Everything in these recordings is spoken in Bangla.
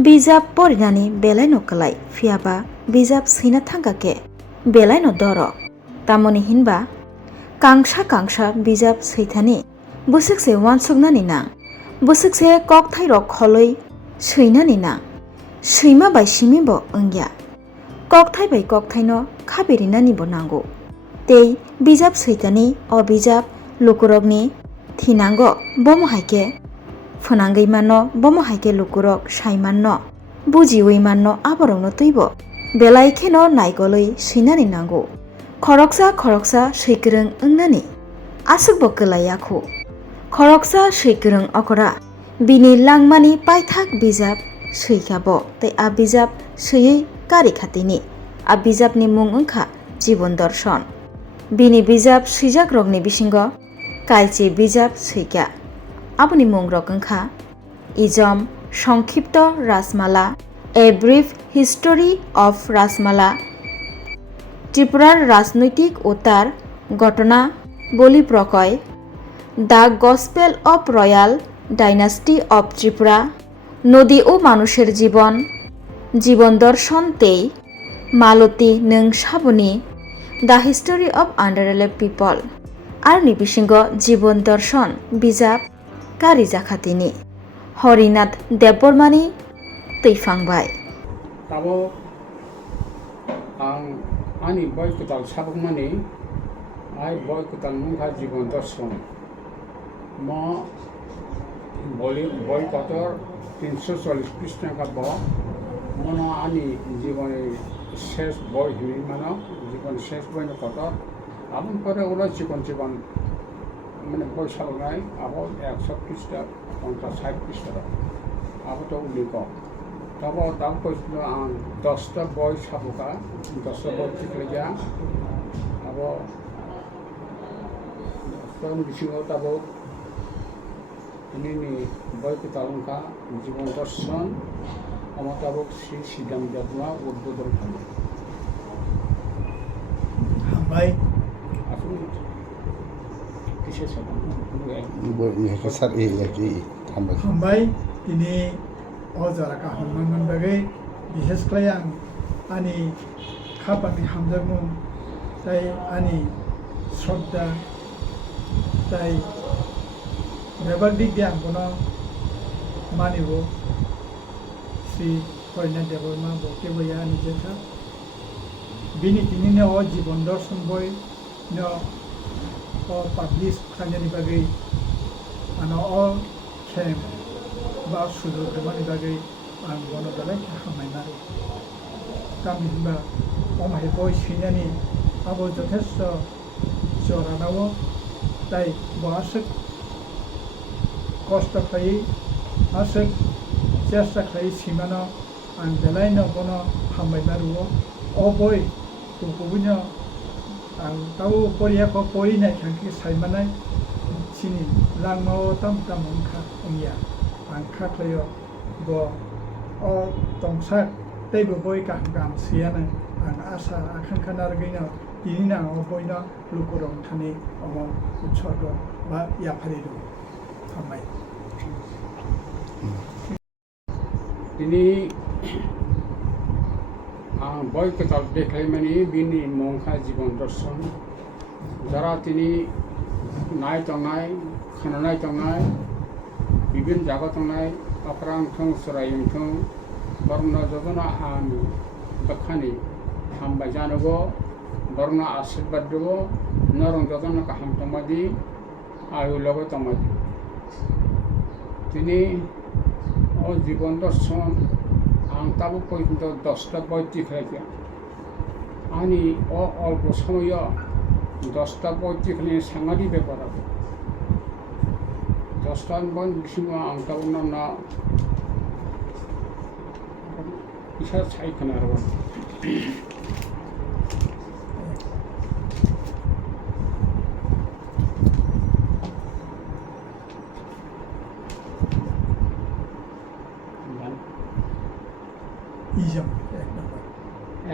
बिजाब फरायनानै बेलायनो कालाय फियाबा बिजाब सैना थांगाके बेलायनो दर तामनि हिनबा कांसा बिजाब सैथानि बोसोकसे वानसुकनानि नां बोसोकसे कक थाइरक खलै सैनानि नां सैमा बाय सिमिबो ओंग्या कक थाइबाय कक थाइनो खाबेरिनानिबो नांगौ तै बिजाब सैथानि अ बिजाब लुकुरकनि थिनांगो बमो हायके फोनांगै मानो बमो हायके लुकुरक साइमाननो बुजिवै माननो आबरंनो तैबो बेलायखेनो नायगलै सैनानि नांगौ खरकसा सैगोरों ओंनानि आसुकबो कलायाखु खरकसा सैगोरों अकरा बिनि लांमानि पायथाक बिजाब सैखाबो तै आ बिजाब सैयै कारि खातिनि आ बिजाबनि मुं ओंखा जीवन दर्शन बिनि बिजाब सैजाक रगनि बिसिंगो कालची बिजाब सैका आबुनि मुं रग ओंखा इजम संक्षिप्त Rajmala a brief history of Rajmala त्रिपुरार राजनैतिक उतार घटना बलि प्रकय the gospel of royal dynasty of Tripura নদী ও মানুষের জীবন দর্শন তেই মালতী নং সাবনি the history of underdeveloped people আর নিবিসিংহ জীবন দর্শন বিজাব কারি জাখাতিনি হরিনাথ দেববর্মাनि तैफांबाय ताबो आं आंनि बय कुताल साबकमानि आइ बय कुताल मुंखा जीवन दर्शन म बय कतर 340 पृष्ठ का ब मन आनी जीवन शेष बय हिमी मान जीवन शेष बय कतर आबन परे उला जीवन माने बय साबकनाय आबो 100 पृष्ठ 50 पृष्ठ आबो तो उल्लेख तब तब कैसल आं 10टा बय साबका 10टा बय थिखलाया अब तब बिसिङाव तब ini bय कुतालंका जीवन दर्शन अमताबक श्री सिद्धांत देवमा उद्बोधन खालामो हामबाय आफुन किसे हामबाय दिनै अजाराका हामनांगोन बागै बिहेसख्लाय आं आंनि खापानि हामजागमु ताइ आंनि श्रद्धा ताइ बेबादि गियानखौनो मानिबो श्री हरिनाथ देबबर्मा बक्तव्या निजेखा बिनि तिनिनो जीवन दर्शन बय नो पाब्लिश खालामनायनि बागै आनो खेम बा सुजुग होनायनि बागै आं गनो दालाय हामनायनारो गामि होनबा अमाय बय सैनानि आबो जथेस्थ जरानावो ताइ बहासो कष्ट खाई आसक चेष्टा खाई सीमानो आं बेलायनो गनो हामबायनारो अबय गुबुनो आं ताव परियाखौ परिनाय थांखि सायमानाय सिनि लांमाव ताम ओंखा ओंया आं खाख्लायो ब अ तंसा तैबो बय गाम सियानो आं आशा आकांक्षा नारगैनो दिनि नाङाव बयनो लुकुरं थानि अम उत्सर्ग बा याफारिदो हामबाय ini bय कुताल देखायमानि बिनि मुंखा जीवन दर्शन जरा तिनि नाय तंनाय खोनानाय तंनाय विभिन्न जागा तंनाय अक्रां थं सरायं थं बर्ण जजना हानि बखानि हामबाय जानोबो बर्ण आशीर्वाद देबो नरं जजना का हाम तंमादि आयु लगे तंमादि तिनि जीवन दर्शन आं ताबो पर्यन्त 10टा बय थिखलाया आंनि अल्प समय 10टा बय थिखलायनि सांगारि बेपार 10टा बय बिसिङाव आं ताबो ना इसा सायखोना आरो इजम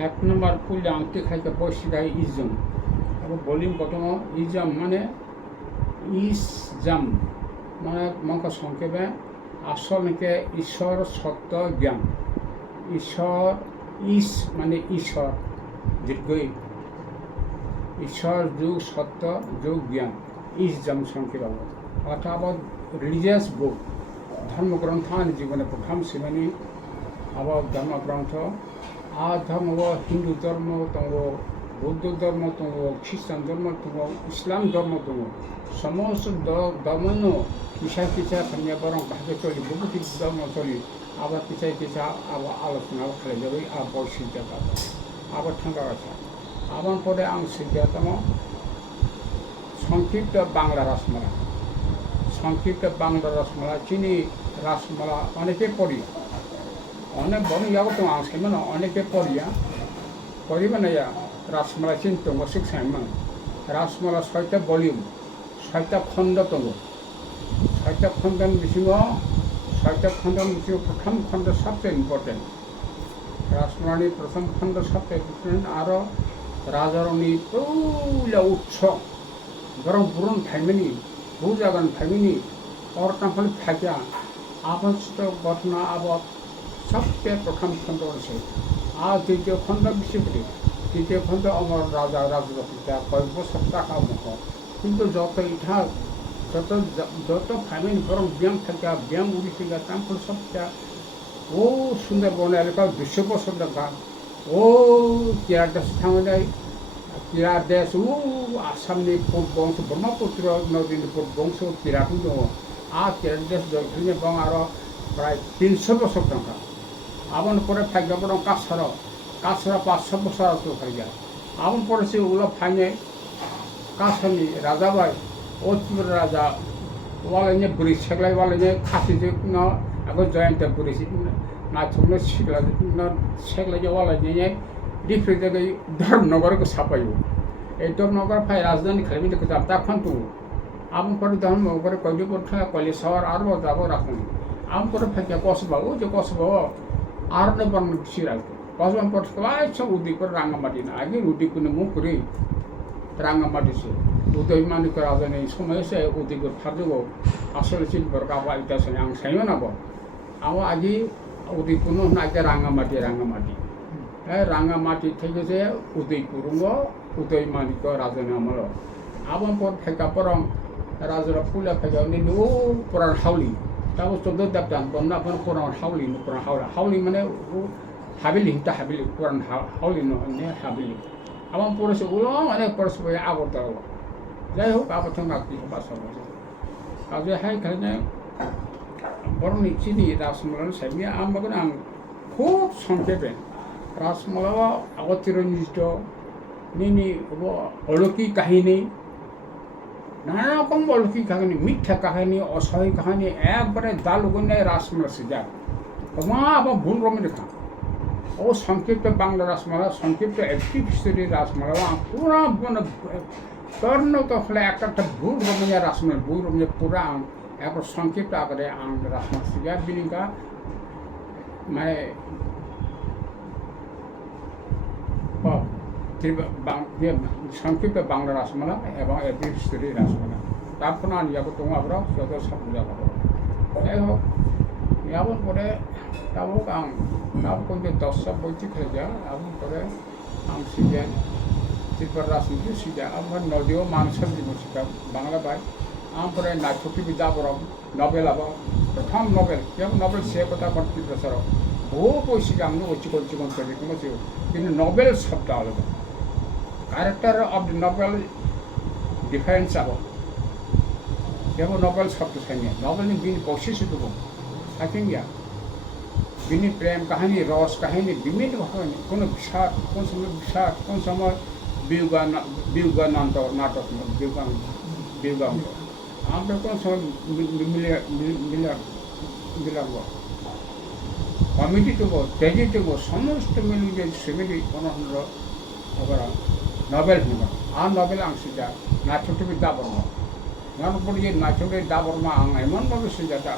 एक नम्बर पुल्ले आंटी खाइके बसिदाय इजम अब बलिम बटम इजम माने इस जाम माने मंका संकेबे আসলকে ঈশ্বর সত্য জ্ঞান ঈশ্বর ইস মানে ঈশ্বর দীর্ঘই ঈশ্বর যোগ সত্য যোগ জ্ঞান ইস জম সংক্ষেপ অর্থাৎ রিলিজিয়াস বুক ধর্মগ্রন্থ আনি জীবনে প্রথম শিবানী আবার ধর্মগ্রন্থ আর ধর্ম হিন্দু ধর্ম দङ বৌদ্ধ ধর্ম দङ খ্রিস্টান ধর্ম দङ ইসলাম ধর্ম দङ সমস্ত ধর্ম কিসা কিসা থামিয়া বরং ভাগে চলি বহুত ধর্ম চলি আবার কিসা কিসা আবার আলোচনা খালাই যাবে আবার সিদ্ধা আবার থাকা আছে আবার পরে আं সিদ্ধাতম সংক্ষিপ্ত বাংলা রসমালা সংক্ষিপ্ত বাংলা রসমালা চিনি রসমালা অনেকে পড়ি অনেক বড় ইয়াও তো আं সাইমান অনেকে পড়িয়া পড়িবা না রসমালা চিন্ত মসিক সাইমান রসমালা 6টা ভলিউম 6টা খণ্ড দङ 6টা খণ্ডের বিषय 6টা খণ্ডের বিषय প্রথম খণ্ড সবচেয়ে ইম্পর্টেন্ট রাসমলানি প্রথম খণ্ড সবচেয়ে ইম্পর্টেন্ট আরও রাজারণী পৌলা উৎস বরং বুরন ফাইমিনি বুজাগান ফাইমিনি অর্থাৎ থাকা আবস্থিত ঘটনা আবদ সবচেয়ে প্রথম খণ্ড আছে আর দ্বিতীয় খণ্ড বেশি করি তৃতীয় খণ্ড অমর রাজা রাজরথিতা কয়েক বছর টাকা মতো কিন্তু যত ইতিহাস যত ফাইমিনি বরং ব্যায়াম থাকা ব্যায়াম উড়ি থাকা তারপর সবচেয়ে ও সুন্দরবন এলাকা 200 বছর দেখা ও কেয়ার দেশ থামে কেয়ার দেশ ও আসামনি বংশ ব্রহ্মপুত্র নদীর বংশ কেরাটু দङ আর কেয়ার দেশ জয়খালি এবং আরও প্রায় 300 বছর টাকা আবার পরে থাকবে বরং কাছাড়া 500 বছর আসতে থাকবে আবার পরে সে ওগুলো ফাইনে কাছাড়ি রাজা ভাই ও রাজা ওয়ালে বুড়ি সেগলাই ওয়ালে খাসি আগর জয়ন্ত বুড়ি नाचुंग सिगला सेगला वाला डिफ्री जगह धर्मनगर को सापायो ए धर्मनगर फाइ राजधानी खाली को जाता खंतु आम पर धर्मनगर कइले पठा कइले शहर आरो जाबो राखुन आम पर फाइया कसबा ओ जो कसबा आर न बन सिराल कसबा पर काय छ उदी पर रांगामाटी ना आगे उदी कुने मुकुरी रांगामाटी से उदय मानिक राजानि समय से उदी को फाजो आसल सिन बरका बाइता से आं साइमन आबो आवा आगे उदयपुर नाके रांगामाटी रांगामाटी থেকে যে উদয়পুর উদয় মানিক রাজানি আমল আবন পর ফাইকা পরং রাজারা ফুলা ফাইকা নিনো পুরান হাউলি তাও 14 দাপটান বন্না পর পুরান হাউলি মানে হাবিলি তা হাবিলি পুরান হাউলি নে হাবিলি আবন পরসে উলো মানে পরসে আগর দাও যাই হোক আবর থং আকি বাসা কাজে হাই খানে বরং চিনি রাসমলার সাইমিয়া আমাকে আं খুব সংক্ষেপে রাসমলা অতিরঞ্জিত নিনি অলৌকিক কাহিনী নানা রকম অলৌকিক কাহিনী মিথ্যা কাহিনী অসহায় কাহিনী একবারে দালুগুনে রাসমলা সিজা তোমা আবার ভুল রকমের দেখা ও সংক্ষিপ্ত বাংলা রাসমলা সংক্ষিপ্ত অ্যাক্টিভ হিস্টোরি রাসমলা পুরা মানে তর্ণ তখলে একটা ভুল রকমের রাসমলা ভুল রকমের পুরা एक संक्षिप्त आकारे आं रासमा सिगा बिनिका माने संक्षिप्त बांग्ला रासमाला एवं एप्रिल हिस्टोरी रासमाला तारपन आनियाबो दङ आब्रा सद सापुजा बाबो जाय हो याबो परे ताबो आं ताबो कोनजे 10 बइति खैजा आबो परे आं सिगा तिपर रासनि सिगा आबो नदियो मानसर दिबो सिगा बांग्ला बाय आमफ्राय नायथुकी बिजाबरम नभेल अब प्रथम नभेल केवल नभेल से कथा कन्ट्री प्रसार बहु पैसा आंनो ओचिकल जीवन करेको मसे किन्तु नभेल शब्द आलादा character of the novel difference अब केवल नभेल शब्द छैन नभेलनि बिनि बौशिष्ट दङ आकिंया बिनि प्रेम कहानी रस कहानी विभिन्न भागनि कुन विषाद कुन समय वियुगानन्द नाटक वियुगान আমরা কোন সময় মিলাব কমিটি দেব তেজি দেব সমস্ত মিলিয়ে সেমিলি কোনহন্দ্র ওরা নভেল হইব আর নভেল আং সিজা নাচুটি দাবর্ম গান পড়িয়ে নাচুটি দাবর্ম আং এমনভাবে সিজাটা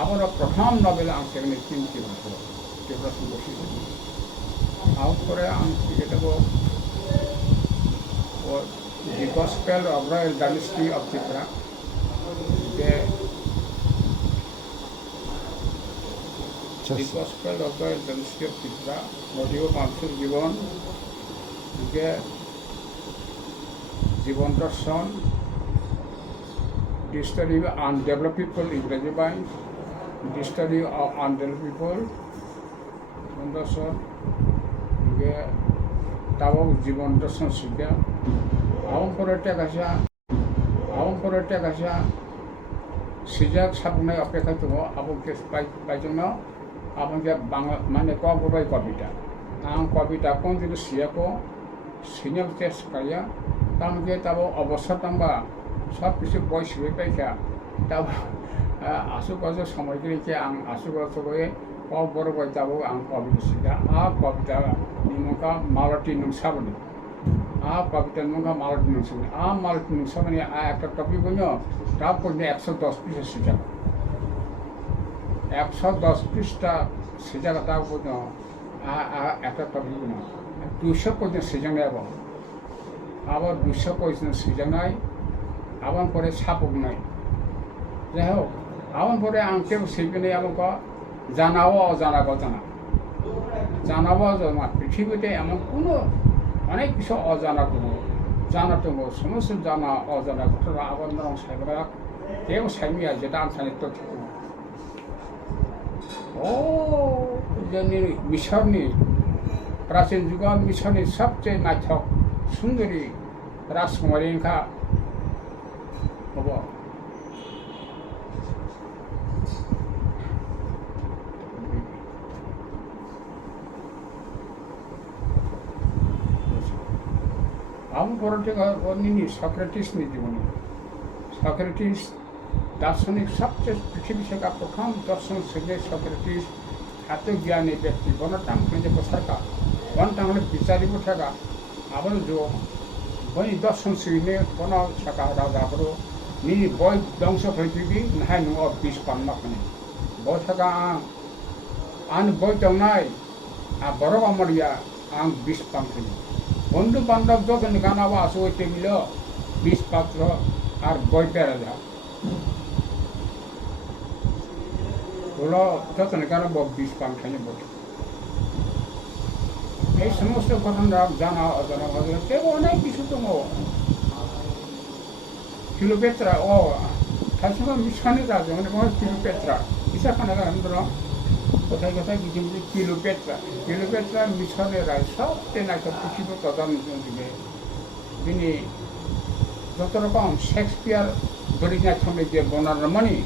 আবার প্রথম নভেল আং সেখানে চিনতে পারবো যে প্রশ্ন বসিয়ে আউট করে আং সিজে দেব ও The Gospel of Royal Dynasty of Tripura. The gospel of the Dynasty of Tripura, audio মানুষের জীবন যে জীবন দর্শন, the study of undeveloped people ইংরেজি by, the study of undeveloped people জীবন দর্শন যে তাও জীবন দর্শন শিক্ষা আবং পরে টেকাশা সিজাক সাবুনায় অপেক্ষা দङ আবংকে পাইজोंनो आबंके बांग्ला माने कबबाय कविता आं कविता कोन जुदि सियाको सिनियल टेस्ट काया तामके ताबो अवसर तांबा सब किछु बय सिबे पाइखा ताब आसुबाजो समयगिरिके आं आसुबाजोगे कब बरो बय ताबो आं कविता सिदा आ कविता निमका मालती नंसाबनि आ कविता निमका मालती नंसाबनि आ मालती नंसाबनि आ একটা टपिक बनो ताब पड़ने 110 पृष्ठ सिजा 110 पृष्ठा सिजागा ताब बनो একটা टपिक बनो 200 पृष्ठ सिजानायाबो আবার 200 পয়সা সিজানাই আবার পরে সাপকনাই যাই হোক আবার পরে আংকে সেইখানে আমাকে জানাবো অজানাবো জানাবো অজানা পৃথিবীতে এমন কোনো অনেক কিছু অজানা জানা দङ সমস্ত জানা অজানা ঘটনা আবার নরম সাইবরা কেউ সাইমিয়া যেটা আনসানের তথ্য ও जोंनि मिसरनि प्राचीन जुगाव मिसरनि सबसे नायथाव सुंदरी राजकुमारीखा हब आं बरटिनी सक्रेटिसनि जीवनी सक्रेटिस दार्शनिक सबसे पृथ्वी से प्रथम दर्शन से सक्रेटिस आत्मज्ञानी व्यक्ति बनटांग बसारका बनटांगले विचारी उठागा आबर जो बनी दर्शन सिने बना सका राजाबरो नि बय दंश फैथिबि नाय नु अ 20 पान्ना खने बय सका आन बय दंनाय आ बरो अमरिया आं 20 पान्थनि बंधु बान्धव जगन गानावा आसो टेबिलो 20 पात्र आर बय पेराजा बोलो जतन गाना ब 20 पान्थनि बय এই সমস্ত ঘটনা জানা অজানা ঘটনা অনেক কিছু দङ কিলোপেত্রা ও তাছাড়া মিশনে রাজা মানে কিলোপেত্রা ইসা খানা আমরা কোথায় কোথায় কিছু কিলোপেত্রা মিশনের রাজ সবচেয়ে নাকি পৃথিবী প্রধান দিবে তিনি যত রকম শেক্সপিয়ার বরিনাথনে যে বর্ণনামণি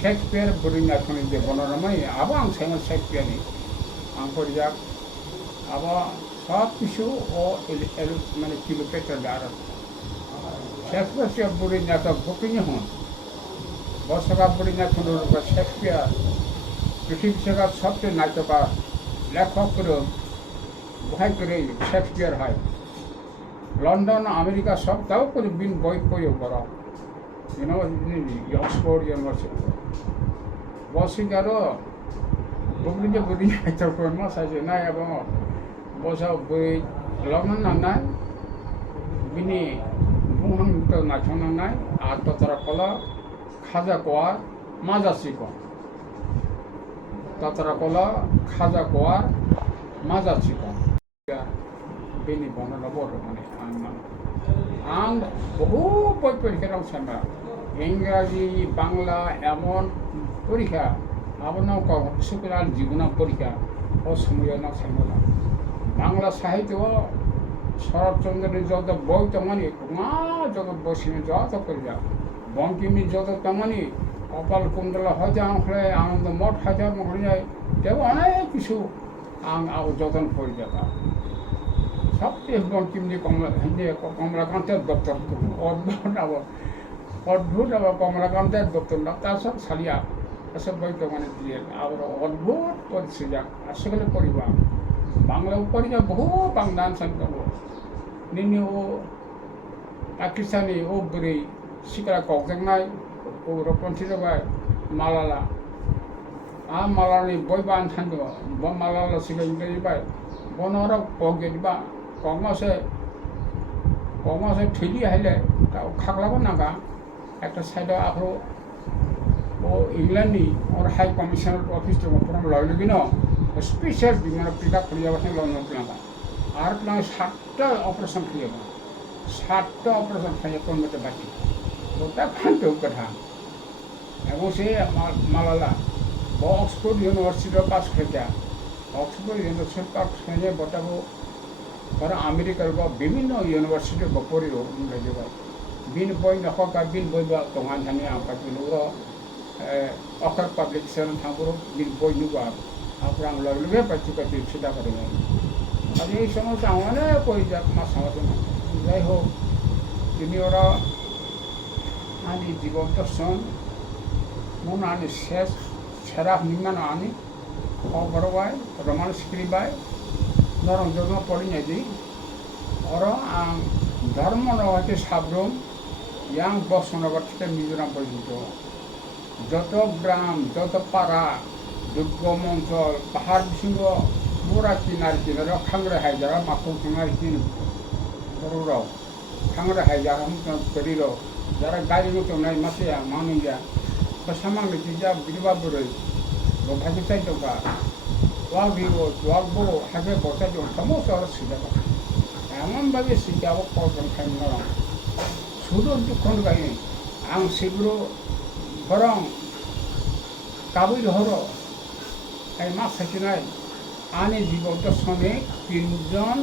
শেক্সপিয়ার বরিনাথনে যে বর্ণনামণি আবার আं সাইমন শেক্সপিয়ারनि आं परिजाक आबा सब किछु ओ माने किलोपेट्रा दार शेक्सपियर बुरी नाटक बकिनी हन बसका बुरी नाटक का शेक्सपियर पृथ्वी से का सबसे नाटका लेखक करो भाई करे शेक्सपियर है लंदन अमेरिका सब ताव করে বিন বই পড়ে পড়া অক্সফোর্ড ইউনিভার্সিটি বসিগারো बुकनि बुरी नाटक मा साजे नाय अब बसा बै लग्न नांनाय बिनि बुंहां तो नाटक नांनाय आ ततरा कला खाजा कोआ माजासिको ततरा कला खाजा कोआ माजासिको बिनि बनना बर माने आं बहु बय परीक्षा साना इंग्राजी बांला एमन परीक्षा आबनाव सुकुराल जीवना परीक्षा असमय ना साइमला बांग्ला साहित्य शरৎচন্দ্রের যত বই তেমনি মা যত বসিনে যত করিয়া বঙ্কিমনি যত তেমনি কপাল কুণ্ডলা হয়তো আঁকলে আনন্দ মঠ হয়তো মনে যায় তেও অনেক কিছু আং আও যতন পড়ে যাতা সবচেয়ে বঙ্কিমনি কমলাকান্তের দপ্তর অদ্ভুত আবার কমলাকান্তের দপ্তর না তার সব সালিয়া এসব বই তো মানে দিয়ে আবার অদ্ভুত পরিচর্যা আসলে পরিবা বাংলা পরিচয় বহু বাংলা সাংবাদ নিনি ও পাকিস্তানি ও বুড়ি শিকারা ককজাংনাই ও রপন্থি যাবাই মালালা आ मालानि बय बान थांगो ब मालाला सिगाय गयबाय बनर पगेदिबा कमासे थैली हाइले ताव खागलाबो नागा একটা সাইডে আফ্রো ও ইংল্যান্ডনি ওর হাই কমিশনার অফিস দङ फराम लयलगिन स्पेशल बिमान पिकआप खालामबाथाय लयनो प्लाना आरो प्लान 7टा अपारेशन खालामो 7टा अपारेशन खालामनो बाकी ওটা ফান্টো কথা এবং সে মালালা অক্সফোর্ড ইউনিভার্সিটি পাস খাইতা অক্সফোর্ড ইউনিভার্সিটি পাস খাইলে বটাবো और আমেরিকার বিভিন্ন ইউনিভার্সিটি পড়িব ইংরেজিব বিন বই নখকা বিন বই তঙান থানি আপাতিলো অকার পাবলিকেশন থাঙ্গুর বিন বই নুবা আপনার লগে পাচ্ছি পাচ্ছি সেটা করে নাই আর এই সমস্ত আমানে কই যাক মাস আমাদের যাই হোক তিনি ওরা আনি জীবন দর্শন মন আনি শেষ সেরা নিমান আনি অবরবাই রমান স্ক্রিবাই নরম জন্ম পড়িনাই ওর আং ধর্ম নয় সাবরুম ইয়াং বসনগর থেকে মিজোরাম পর্যন্ত যত গ্রাম যত পাড়া দুর্গম অঞ্চল পাহাড় বিশৃঙ্গ পুরা কিনারে খাংরে হাইজারা মাখৌ কিনারে কিন বড়রাও খাংরে হাইজারা করিল যারা গাড়ি মতো নাই মাসে মানুষা সামাং যা বিরবা বুড়ি ভাগে চাই টাকা ওয়াক ভিভো ওয়াক বো হাগে বসাই সমস্ত ওরা শিখাবো এমনভাবে শিখাবো কজন খাই নরম শুধু দুঃখন গাইনি আং সেগুলো বরং কাবুই হর এই মাছ থাকি নাই আনে জীবন দর্শনে 3 জন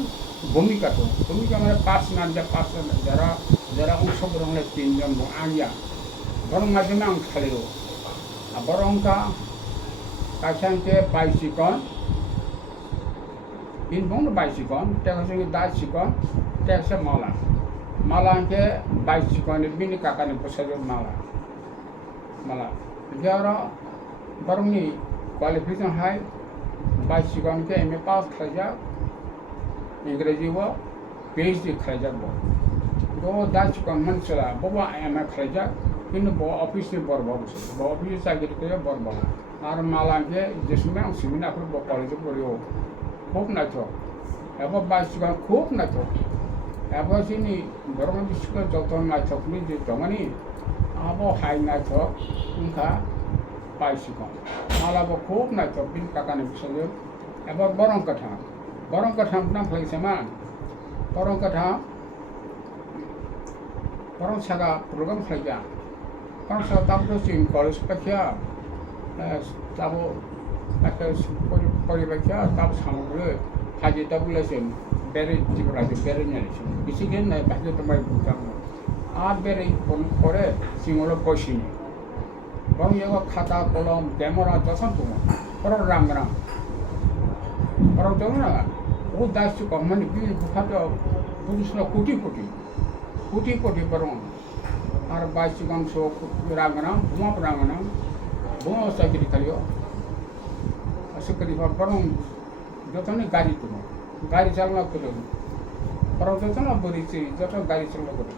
ভূমিকা মানে 5 মান যারা যারা অংশগ্রহণে 3 জন আনিয়া বরং মাঝে আং খালিও বরংকা কাছাংকে 22 sikon inbong 22 sikon tekasang 10 sikon tekasa malangke 22 sikon bini kakane posajon mala jara barungni qualification hai 22 sikon ke MA pass khaja इंग्रेजी वो PhD खाजा बो दो 10 sikon mansala boba MA खाजा किन बो ऑफिस से बरबो बो ऑफिस चाकरी के बरबो আর মালাকে যে সময় সুবিধা করে কলেজে পড়িও খুব নাচ এবার 22 sikon খুব নাচ এবার চিনি ধর্ম বিশ্ব যত নাচকনি যে জমানি আবো হাই নাচ উনকা 22 sikon মালাবো খুব নাচ বিন কাকানে বিষয় এবার বরং কথা নাম ফেলেছে মান বরং কথা বরং সাগা প্রোগ্রাম খাইয়া বরং সাগা তারপর চিন কলেজ পাখিয়া তাবো একটা পরিবেশা তাব সামগ্রী হাজি তাবুলেছেন বেড়ে জীবন আছে বেড়ে নিয়েছেন বেশিক্ষণ নাই বাকি তোমার বুঝতাম আর বেড়ে পরে সিঙ্গল পয়সিনি বরং এগো খাতা কলম ক্যামেরা যখন তোমার বরং রামগ্রাম বরং যখন না ও দায়িত্ব কম মানে বিভিন্ন বুখাতে পুলিশ কোটি বরং আর 22 sikon রামগ্রাম রামগ্রাম Bunga sa kiri kaliyo, asuk kiri fa parang jotono gari tumo, gari chalna kudo, parang jotono buri si jotono gari chalna kudo,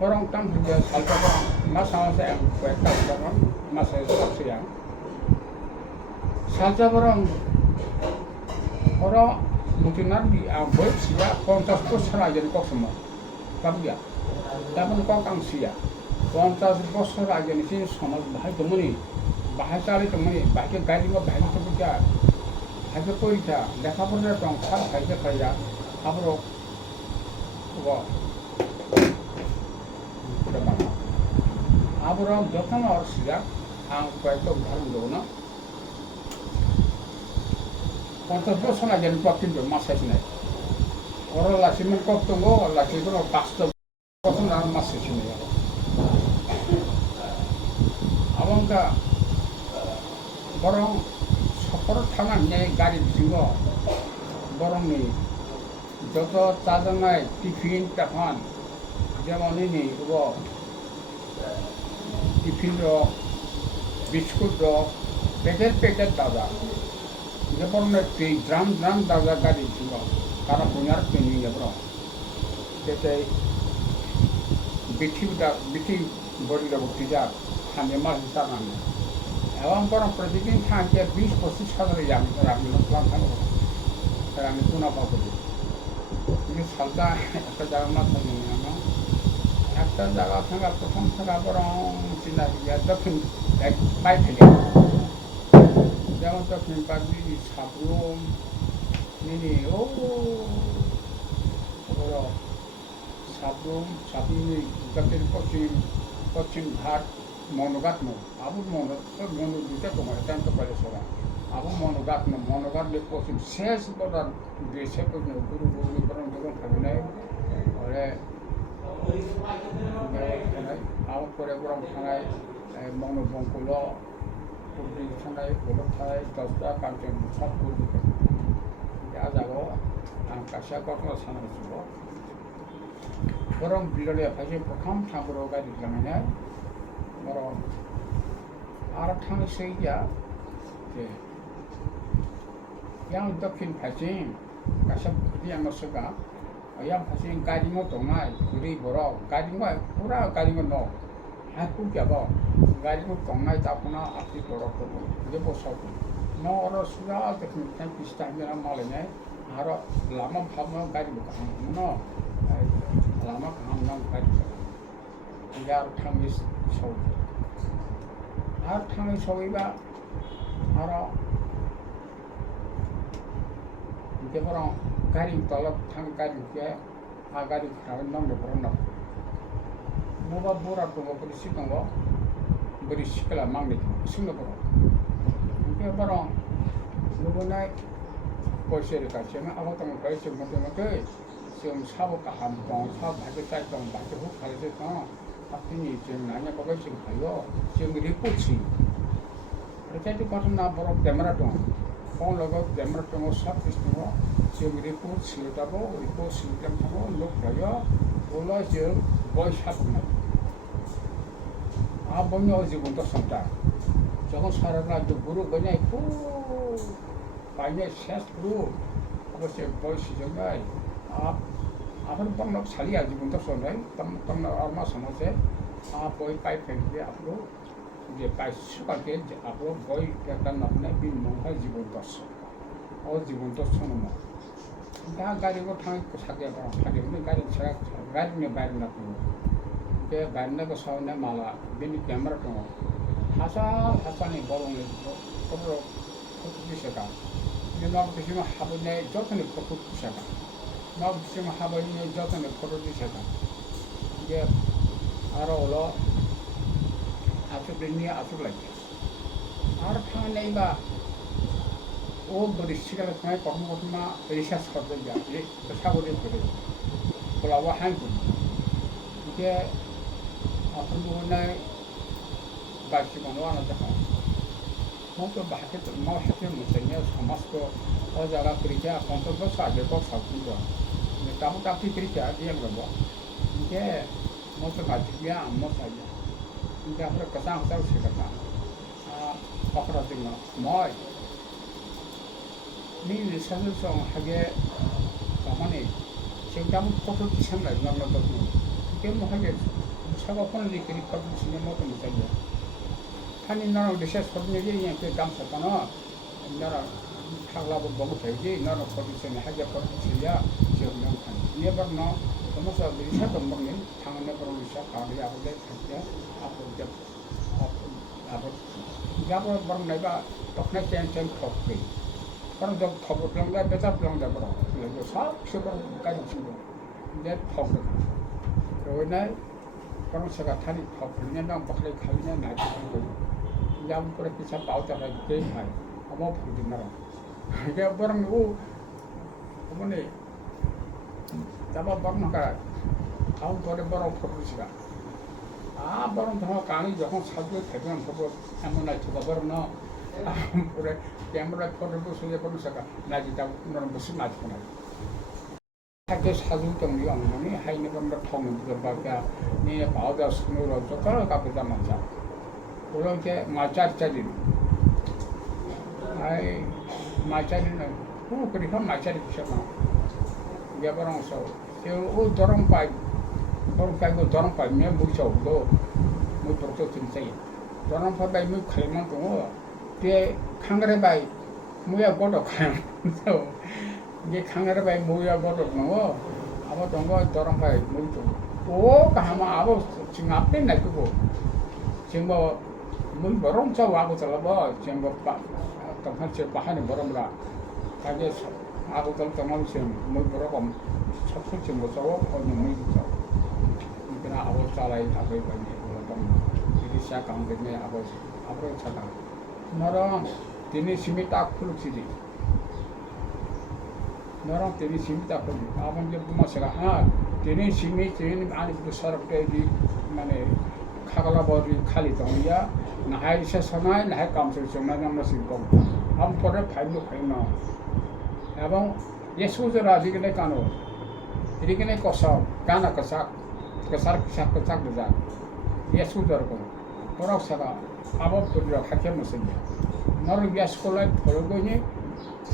parang tam kerja salta parang mas sama saya kueta parang mas saya siya, salta parang orang mungkin nanti buat siya kontas bosor aja di kok semua, tapi ya, tapi kok kang siya. 50 বছর আগে নিচে সমাজ ভাই তেমনি বাহাই চালে তেমনি বাইকে গাড়ি বা ভাই তো বুঝা ভাইকে পরীক্ষা লেখাপড়ার টংসা ভাইকে খাইয়া আবার যখন আর সিয়া আং কয়েকটা উদাহরণ দেবো না 50 বছর আগে কিন্তু মাসাইস নাই ওরা লাসিমের কর্তব্য লাসিমের বাস্তব কখন আর মাসাইস নেই abangka borong sopor thangan nyai gari bisingo borong ni joto chajanai tiffin tapan jemon ini ubo tiffin rok biskut rok packet daga jepon na drum daga gari bisingo kara punyar peni ya bro kete bithi body da buktijar hanya masih sama ni. Awam orang प्रतिदिन खाने 20-25 हजार jam रामी लोग काम करो, रामी तू ना पाओ ये सालता ऐसा जाना था नहीं ना, একটা জায়গা থাকা প্রথম থাকা বরং চিন্তা দক্ষিণ এক পাই ফেলে যেমন দক্ষিণ পাবি সাবরুম নিনি ও সাবরুম সাবরুমনি দক্ষিণ পশ্চিম ঘাট মনোগাত্ম আবু মনো দুইটা তোমার একান্ত করে সবাই আবু মনোগাত্ম পশ্চিম শেষ বলার দেশে গুরু গুরু বরং যখন থাকি নাই ওরে আবু করে বরং থানায় মনোবঙ্কুল পুরী থানায় গোলক থানায় দশটা কাঞ্চন সব পুরী যা যাব আं কাশিয়া ঘটনা সানাयसुबो বরং বিললে ফাইसे প্রথম ঠাকুরও গাড়ি লাগাইनाय বরং আর थांसैया যে yang दक्षिण फाइसिं काशा yang सगा yang फाइसिं गारिमो दंनाय गुरि बरौ गारिमो पुरा गारिमो न हाकु जाबो गारिमो दंनाय दाखना आपि बरौ जे बसाव न अर सुरा दक्षिण फाइ पिस्ता मेरा मालायनाय आरो लामा भाबनो गारिमो गाहाम न लामा गाहाम नां गारि यार थांनि सौ आर थांनि सौइबा आरो Orang garing tolak tang garing dia, garing kerawan nong de beron nong. Moga borat moga berisi tonggo, berisi kala mang de, sungguh beron. Dia beron, moga naik, polisi dekat sini, aku tengok polisi mati, siapa sahabat kaham tong, sahabat baca cai tong, baca buku kalau tu tong, tapi ni jangan nanya kau siapa kayo, siapa report sih. Mereka itu kau tu nak beron kamera tong. Phone logo camera tong सब system हो सिम report सिलेटाबो report सिलेटाम थांगो लोग भयो बोला जो voice हाबना आ बन्यो जीवन तो संता जगह सारा जो गुरु बने को पाइने शेष गुरु अब से voice जंगाई आप अपन पन्नो साली आ जीवन तो संताई तम और मा समझे आप कोई पाइप फेंक आप लोग যে পাইছুকাকে আপনার বই একটা নামে বিমঙ্গা জীবন দর্শন ও জীবন দর্শন दा गारिखौ थाङै साख्रिया फालियोमोन गारि गारिनि बायनो नांगौ बे बायनो गोसावनाय माला बेनि केमेरा दङ हासानि बरंनि फट' दिसेका बे नग बिसिम हाबनाय जतनि फट' दिसेका नग बिसिम हाबनाय जतनि फट' दिसेका बे आरो अल आसुरनि आसुरलाय आरो थांनायबा ও বরিশালে থানায় কখনো কখনো রিসার্চ করতে যায় সাগরে করে বলাবো হ্যাঁ যে আপনার বাড়ি বানো আনা দেখা মতো বাহাকে মাসে মুসলিম সমাজকে ও জায়গা করিয়া অন্তত সাজে পর সাবুন তাহলে তাপি করিয়া দিয়ে গেল যে মতো বাজিয়া মশাইয়া কিন্তু আমরা কথা কথা শেখা অপরাধ নয় 니 리사는서 하게 가만히 지금 포토 디상라 나라도 이게 뭐 하게 차가 폰을 이렇게 퍼블리싱 뭐 좀 있어요. 한인 나라 리서치 퍼블리싱 이게 감사잖아. 나라 하려고 보고 되지 나라 퍼블리싱 하게 퍼블리싱이야. 지금 한 네버너 그래서 리서치 먹는 당연히 그런 리서치 가게 하고 할게 앞으로 이제 앞으로 이거 뭐 내가 똑같이 chen 커피 Karena jauh khobor pelang dah, betul pelang dah berapa. Lalu sah, sebab kaji sini, dia khobor. Rồi này, karena sekarang tadi khobornya nang bakal kalinya naik tu. Jam pura kita bawa cara game hai, kamu pergi nara. Dia barang itu, kamu ni, coba barang makar, kamu boleh barang khobor sih. barang tu kami jangan satu tekan khobor, kamu naik tu barang na. Pura camera photo tu sudah pun saka naji tahu orang bersih naji pun naji. Hakis hasil tunggu yang mana ni, hai ni pun berthong itu berbagai ni bawa dah semua orang tu kalau kapita macam, orang ke macam cari, hai macam ni, kerja macam ni siapa? Dia orang so, dia dorang pai tu dorang pai, ni muncul tu, muncul tu cincai, dorang pai muncul kelima tu. dia kangen bayi, muya bodoh kan, dia kangen bayi muya bodoh, no, apa donggo dorong bayi muncul, 오 가마 아버 지금 앞에 날 거고 지금 뭐문 버럼 저 와고 살아봐 지금 뭐빠 동한체 바하니 버럼라 가게 아버들 동안 지금 문 버럼 첩수 지금 뭐 저거 어느 문 저 이거나 아버 살아이 아버 이번에 그럼 이리 시작한 게 아버 찾아 너랑 되는 심이 딱 풀지지 너랑 되는 심이 딱 풀지 아버지 부모세가 되는 심이 되는 아니부터 사람들이 만에 খাগলাবরি খালি তংয়া নাহাই সে সময় নাহাই কামসের সময় আমরা শিল্প আমপরে ফাইল ফাইল এবং 예수저라 지금에 까노 이리게네 거서 까나 거삭 거삭 거삭 거삭 예수저고 보락사가 아버지로 하게 무슨 너를 예수콜라이 벌고니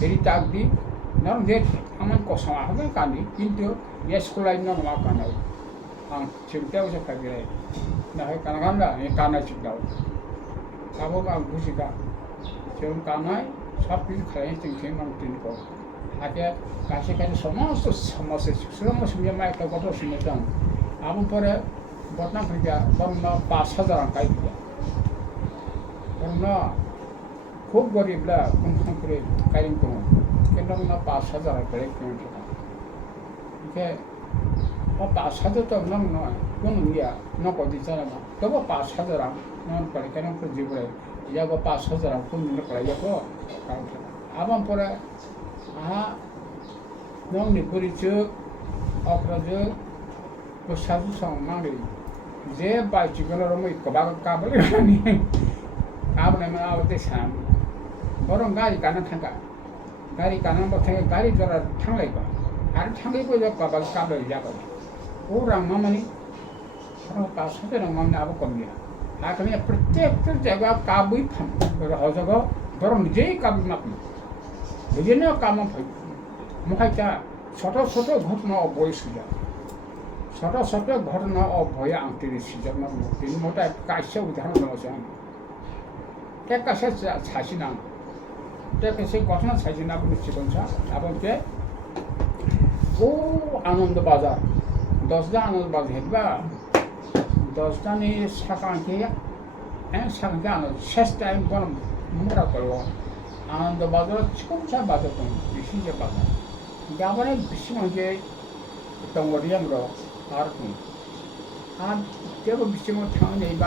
에리딱디 너는 내 아만 거서 하면 까니 근데 예수콜라이 너는 막 까나 지금 때우서 가기래 나해 까나간다 이 까나 찍다오 아버가 무시가 지금 까나이 사필 가야 땡땡만 뛰고 하게 가시까지 সমস্ত সমস্যা মাইকা কত শুনেতাম আবু পরে বটনা থেকে বর্ণ ৫,০০০ টাকা দিবা বর্ণ খুব গরিবলা কোন করে কারিং কোন কেন না ৫,০০০ করে কেন টাকা 이게 ৫,০০০ তো নং নয় কোন ইয়া নকদি জানা না তবে ৫,০০০ নন করে কেন করে জীবনে ইয়াগো ৫,০০০ কোন দিন করে ইয়াগো কারণ আবন পরে 너는 그리죠 어그러죠 그 사주성 말이 제 바이지근으로 뭐 있고 막 까버리니 까버리면 아버지 참 뭐런 가리 가는 탄가 가리 가는 뭐 탱가 가리 저라 탕라 이거 아니 탕가 이거 저 까버리 야거 오랑 마마니 서로 까 소대랑 마음이 아버 겁니다 아 그냥 প্রত্যেক জায়গা 까부이 판 그래 어저거 너랑 이제 까부 막 이제는 까만 মহাইটা ছোট ছোট ঘটনা অবশ্যই ছোট ছোট ঘটনা অভয়ে আংটির সিজন তিনি মোটা কাছে উদাহরণ দেওয়া এক কাছে ছাসি না এক সেই ঘটনা ছাসি না বলে জীবনটা এবং কে ও আনন্দ বাজার 10টা আনন্দ বাজার হেবা 10টা নি সাকাঙ্কে সাকাঙ্কে আনন্দ শেষ টাইম কোন মোরা করব আনন্দ বাজার ছোটটা বাজার কোন বিশেষ বাজার গাবনে বিশ্বমে 덩어리양으로 알고 대고 비심을 타내봐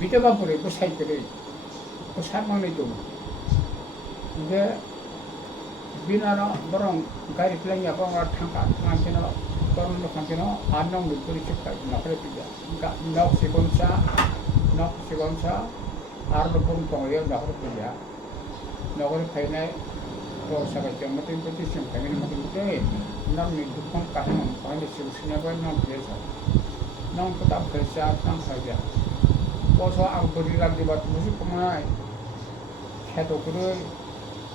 밑에가 버리고 사이들이 그 사망을 좀 이제 비나라 뭐랑 가리 플랜이 아빠가 탕가 탕기나 그런 거 탕기나 안녕 물들이 찍다 나그래 비자 그러니까 넉시건차 아르도 봉봉에 나그래 비자 너거리 파이네 도사가 정말 뜻이 좀 당연히 맞는데 남이 두번 가면 바로 실수냐 보면 그래서 넌 그다 벌써 안 사자 어서 아버지가 디바 무슨 그만 해도 그래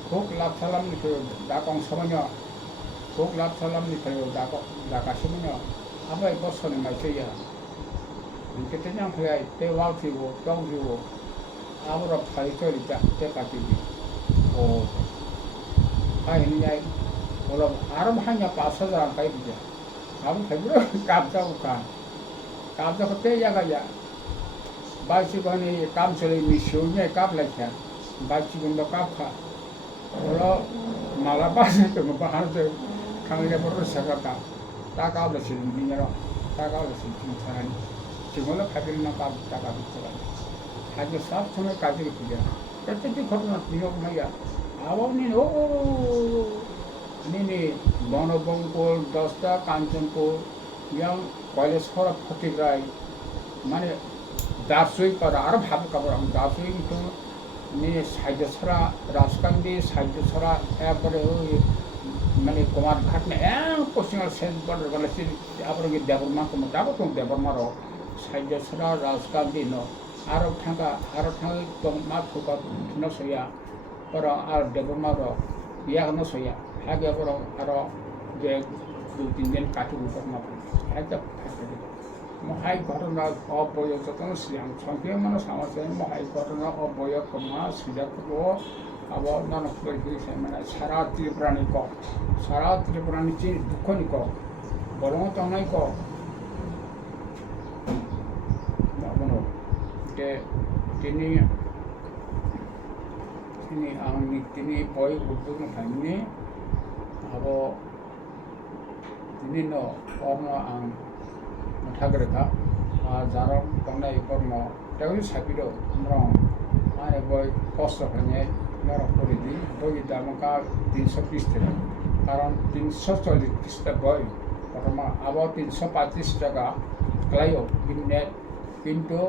독랍 사람이 그 나공 서면요 독랍 사람이 그 나가시면요 아버지 버스는 말이야 이렇게 그냥 그래 때와지고 똥지고 아무로 파이터리자 때까지 오 아이냐 뭐라 아름 하냐 빠서도 안 가이죠 아무 배부러 깜짝 그때 야가야 바시거니 깜소리 미쇼냐 깜라차 바시건도 깜카 뭐라 말아봐서 좀 하는데 강에 버려 사가까 따가버려 신이냐로 따가버려 신사하니 지금은 가비는 깜다가 있더라 아주 삽সম에 가지고 그게 그때 ঘটনা 비교 말이야 আবাবনি ও নিনি বনবঙ্কুল 10টা কাঞ্চনপুর ইয়াং কলেজ খরা ফটিকরাই মানে দাসুই করা আর ভাব কাপড় দাসুই তো নিয়ে সাইড ছড়া রাজকান্দি সাইড ছড়া এরপরে ওই মানে কুমারঘাট না পশ্চিমাল শেষ বড় গেছে আপনার দেবরমা কোনো যাবো তো দেবরমারও সাইড ছড়া রাজকান্দি ন আরো ঠাঙ্গা তো মা ফুকা নসইয়া পরা আর দেবরমারও ইয়ানো সইয়া হাগে পর আরো যে 2-3 দিন কাটি ঘটনা একটা মহাই ঘটনা অবয়তন সিয়াং সংখ্যা মানে সমাজে মহাই ঘটনা অবয় কমা সিজাকো আবার নানা প্রয়োগ মানে সারা ত্রিপুরানি ক সারা ত্রিপুরানি চীন দুঃখনি ক বরং তংনাই ক তিনি বই উদ্যোগ থাকনি abo তিনি অর্ণ আং থাকরেখা যারম তংনাই কর্ম তেও সাবির রং মানে বই কষ্ট হয়ে নরম করে দিই বই দামকা 320 টাকা কারণ 340 পৃষ্ঠা বই প্রথম আবার 325 টাকা ক্লাইও বিনে কিন্তু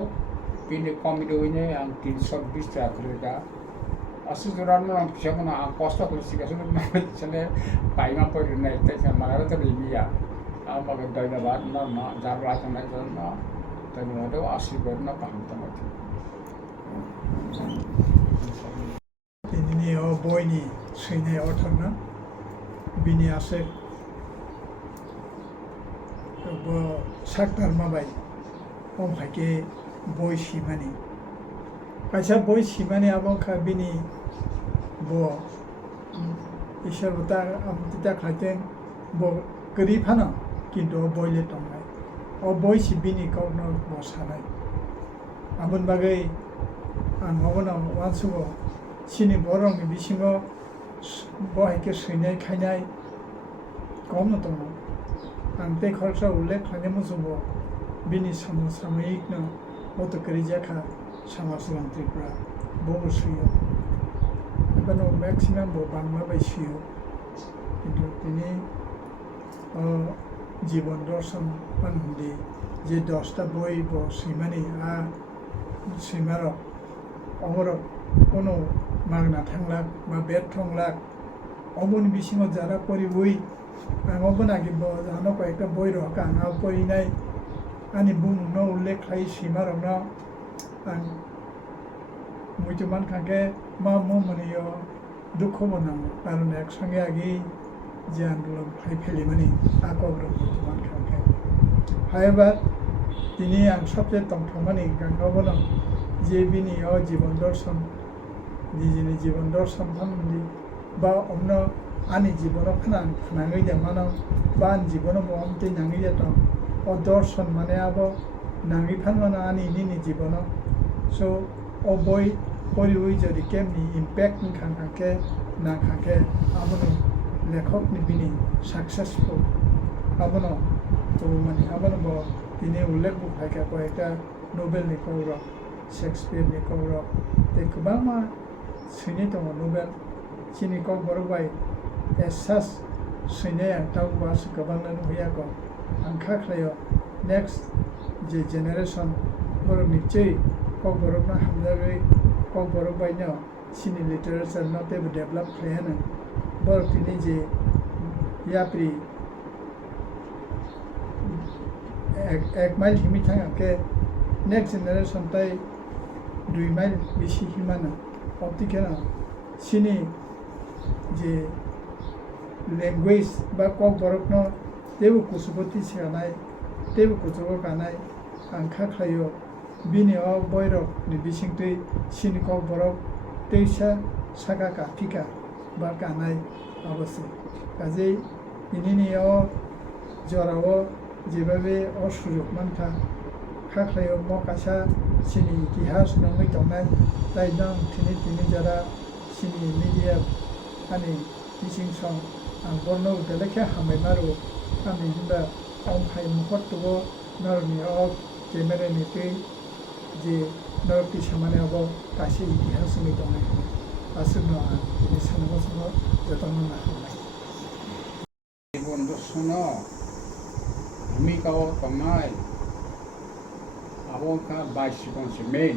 বিনে কমিটি হইনে আং 320 টাকা করে asal orang orang siapa nak kos tu kalau sih asal macamnya paima pun naik tapi malah tu lebih ya, apa kita dah buat na jalan macam mana jalan na, tapi ada asal berna paham tu macam. Ini boy ni sini orang na, bini asal, bo saktar mabai, pakai boy si mana. Kaisa boy si mana abang bini bo isar utar amtita khaten bo gari phana kintu boy le tongai o boy si bini kauna bo sanai abun bagai an hobona wansugo sini borong ni bisingo bo heke sinai khainai komno tongo ante kharsa ullekh khane musubo bini samayik na oto kari jakha Samasang Tripura bobo siyo ebano maximum bo bangla bai siyo kintu tini জীবন দর্শন পান্ডি যে 10টা বই bo simani a simar অমর কোনো মাগনা থাংলাক বা বেদ থংলাক অমন বিসিম যারা পড়ি বই আমবো নাকি জানো কয়েকটা বই রক আঙাও পড়ি নাই আনি বুম ন উল্লেখ খাই সিমার না ang muituman kangke ma mumaniyo dukho bonang karon ek sange agi je andolon phai pheli mani akogro muituman kangke however tini ang sobje tongthomani gangkabono je bini o jibon darshan nijini jibon darshan thamdi ba omno ani jibono phanang phanangai de mano ba an jibono mo amte nangai de to o darshan mane abo nangai phanmana ani nini jibono so o boy pori ui jodi kemni impact ni khangke na khangke abono lekhok ni bini successful abono to mani abono bo tini ullekh bu khaika ko ekta Nobel ni kawro Shakespeare ni kawro te kubama sini to Nobel chini ko borbai esas sini ang tau was kabang na huya ko angkha khlayo next je generation bor nichei kok borok na hamjagoi kok borok bai no sini literature no te develop khayan bor tini je yapri ek mile himi thang ke next generation tai 2 mile bishi himana optikena sini je language ba kok borok no tebu kusuboti sianai tebu kusubo kanai angkha khayo bini o boyrok ni bisingtui sini kok borok teisa saka ka pika ba kanai abose kajei inini o jorao jebabe o sujok mantha khaklayo mokasa sini itihas nangoi tongnai tai nang tini jara sini media ani teaching song ang borno delekha hamai maru ami hinda ong phai mukhot tugo narni o camera ni tei je narti samane abo kasi itihas ni tongnai asugno a ini sanamo sango jotono na hamai জীবন দর্শনো ভূমিকাও tongnai abo ka 22 sikon se main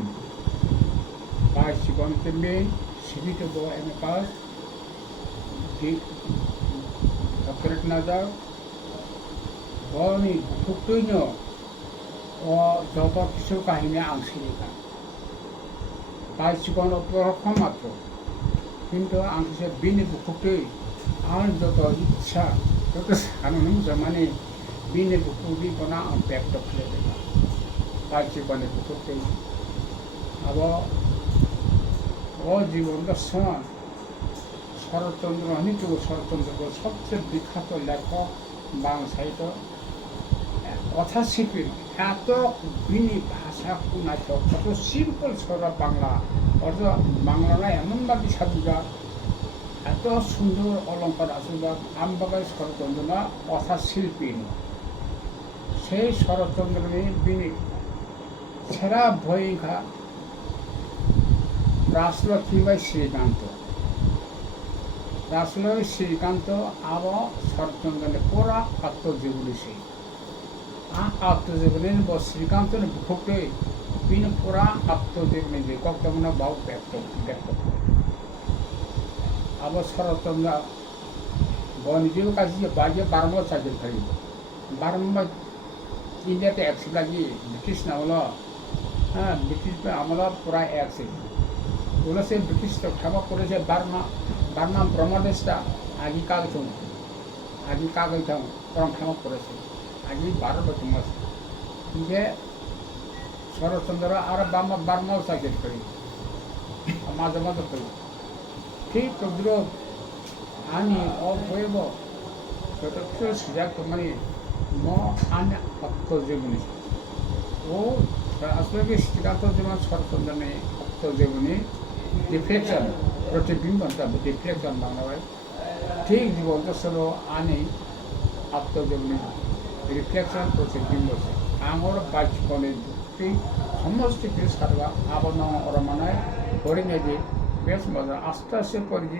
22 sikon se main sibito bo emepas di doctorate nazar boni buktuino o joto kisu kahini angsilika 22 sikon opor matro কিন্তু angse bini buktui আর যত ইচ্ছা তত সানুন জমানে বিনে বুকুবি কোনা পেট ফেলে দেবা তার জীবনে বুকুতে আবার ও জীবন দর্শন শরৎচন্দ্র অনিত শরৎচন্দ্র সবচেয়ে বিখ্যাত লেখক বাংলা সাহিত্য কথা শিল্পী এত বিনি ভাষা কোনাইছ কত সিম্পল সরা বাংলা অর্থাৎ বাংলাটা এমনভাবে সাধুকা এত সুন্দর অলঙ্কার আছে বা আমবাগাই শরৎচন্দ্র কথা শিল্পী সেই শরৎচন্দ্রের বিনি সেরা ভয়ঙ্কা রাজলক্ষ্মী বাই শ্রীকান্ত রাজলক্ষ্মী শ্রীকান্ত আব শরৎচন্দ্রের পুরা আত্মজীবনী সেই আত্মজীবনী শ্রীকান্তের ভুক্তে বিন পুরা আত্মজীবনী যে কক্তমনা বাউ ব্যক্ত করে আব শরৎচন্দ্র নিজেও কাছে বাজে বারম্বার চাকরি করি বারম্বার ইন্ডিয়াতে একসে লাগি ব্রিটিশ নামল হ্যাঁ ব্রিটিশ আমল পুরা একসে ওগুলো সে ব্রিটিশ তো ক্ষমা করেছে বার্মা ব্রহ্মদেশটা আগে কাগজ ক্ষমা করেছে আগে 12 বছর মাস যে শরৎচন্দ্র আর বার্মাও চাকরি করি মাঝে মাঝে করি ঠিক তদ্র আনি অবয়ব যথেষ্ট সিজাক মানে আনে আত্মজীবনী ও আসলে শ্রীকান্ত জীবন শরৎচন্দ্রের আত্মজীবনী রিফ্লেকশন প্রতিবিম্ব রিফ্লেকশন বাংলায় ঠিক জীবন দর্শন আনি আত্মজীবনী রিফ্লেকশন প্রতিবিম্ব আমার বাচ্যপনে ঠিক সমস্ত কিছু সারবা আবন রমানায় করে নেবে বেশ মজা আস্তে আস্তে করে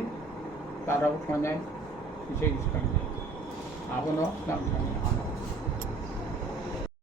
তারাও মানে সেই আবন নাম